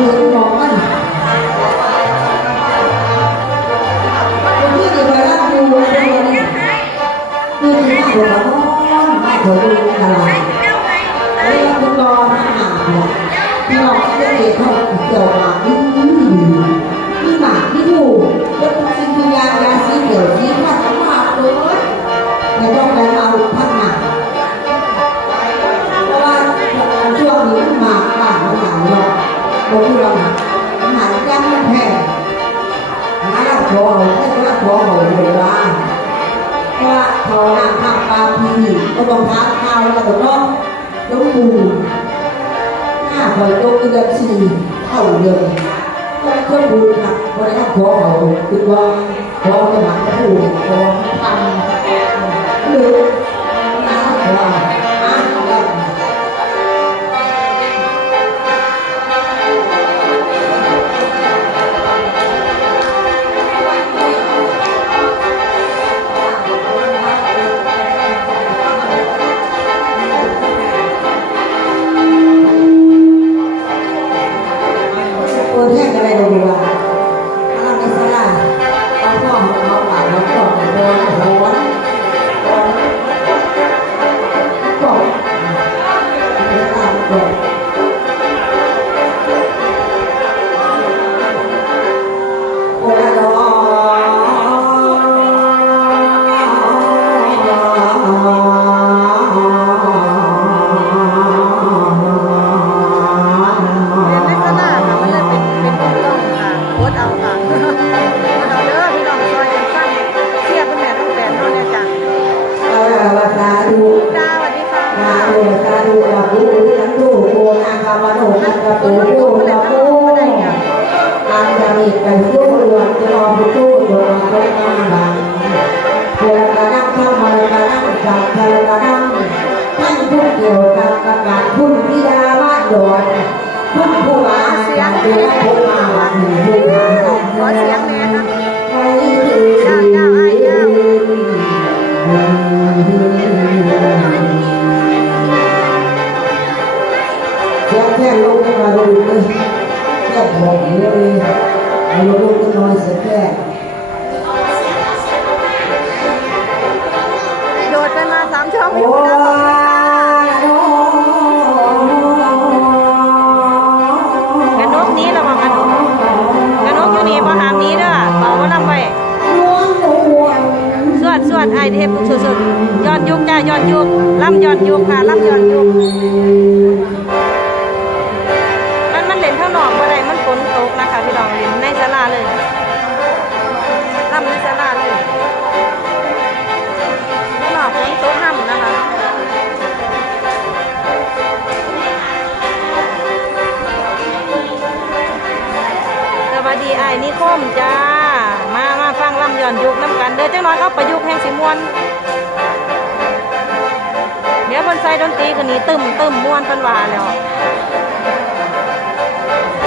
เงินกองมันพี่เดี๋ยวไปรับดูดูดูดูดูดูดูดูดูดูดูดูดูดูดูดูาขอเอาแค่ว่าขอเอาเวลาเพราะว่าเขานางทำตาพีก็ต้องท้าข้าวแล้วก็ต้องยกมือหน้าคอยยกเดือนสี่เข้าเลยก็เครื่องบุญครับวันนี้ขอเขาคือว่าขอจะหมักกระปูขอทำหรือน้าขออ่า ขอเสียงแม่นะยาวยาวไปถึงแค่แค่ลงขึ้นมาดูเลยแค่บอกเลยเอาลงขึ้นมาเสียแค่ วดสวดไอเทพสุดสุดๆย้อนยุกจ้าย้อนยุกลำย้อนยุกค่ะลำย้อนยุกมันมันเล่นข้างนอกบ่ไดมันฝนตกนะคะพี่น้องเล่นในศาลาเลยลำในศาลาเลยข้างนอกฝนตกน้ำนะคะสวัสดีไอ้ายนิคมจ้า มาฟังลำย้อนยุคน้ำกันเด้อจังน้อยเอาประยุกต์แห่งสิมวนเดี๋ยวบนไซดนตรีกันนี้ตึมตึมมวนเป็นว่าแล้ว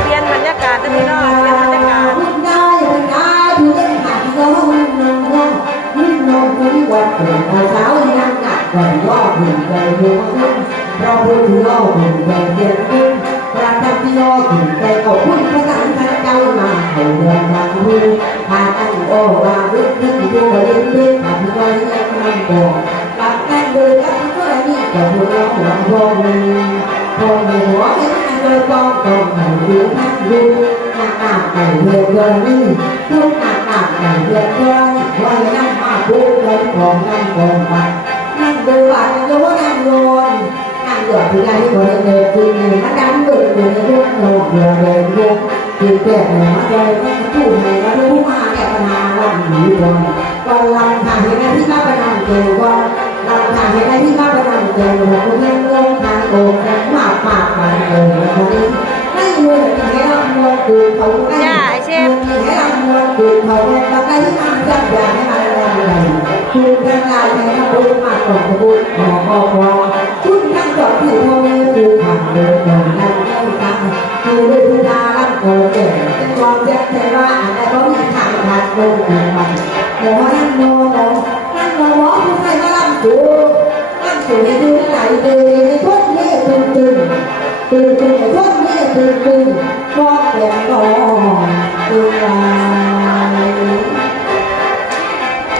เปลี่ยนบรรยากาศเด้อพี่น้องเปลี่ยนบรรยากาศได้ได้ดูเล่นหัดน้องน้องนี่น้องคนที่วันเกิดเช้าที่นั่งหนักก่อนว่าถึงใหัวขึ้นเราพูดถึงเราถึงใจเย็นขึ้นประทับที่ยอถึงใจขอบคุณพระสังฆเจ้ามขาเดินร่างทำพี่ล่นเล่นพาพี่น้อยให้มันบอกปากแก้มเลยกับพี่น้อยนี่จะพูดเราหวั งพอมีพอมีหัวที่นั่งโดยกองกองหันดูทักดูหน้าหน้าไก่เรียนเดินนี่ทุกหน้าหน้าไก่เรียนเดินไว้นั่งมาพูดเล่นของนั่งกองบัตนั่งดูบัตรดูนั่งโยนนั่งเดือ เวณที่นี่มาดังเบิดอยู่ในทุกโลกเดียวเลยทุกที่แก่มาเลยไม่พูดให้มาดูมาแก่ปัญหาวันหนีบอลวันลำทางให้ได้ที่มาไปนั่งเจอวันลำทางให้ได้ที่มาไปนั่งเจอวันเพื่อนเรื่องทางโอกมากมากมาเจอวันนี้ไม่รู้จะให้เรามองดูเขาได้จ้าไอเชฟให้เรามองดูเขาเนี่ยเราได้ที่มาจับอย่างให้มันอะไรคือเรื่งราวในพระพุทธมาก่อนพระพุทธขอขอขอคุณทั้งสองที่เขาไม่ดูผ่านเดิน เดี๋ยวนั่งโนโนนั่งโนวะผู้ใครมาลังสูลังสูในดูไหนดีในทุกนี้ตึงตึงตึงตึงในทุกนี้ตึงตึงก็แก่ก็ตึงลา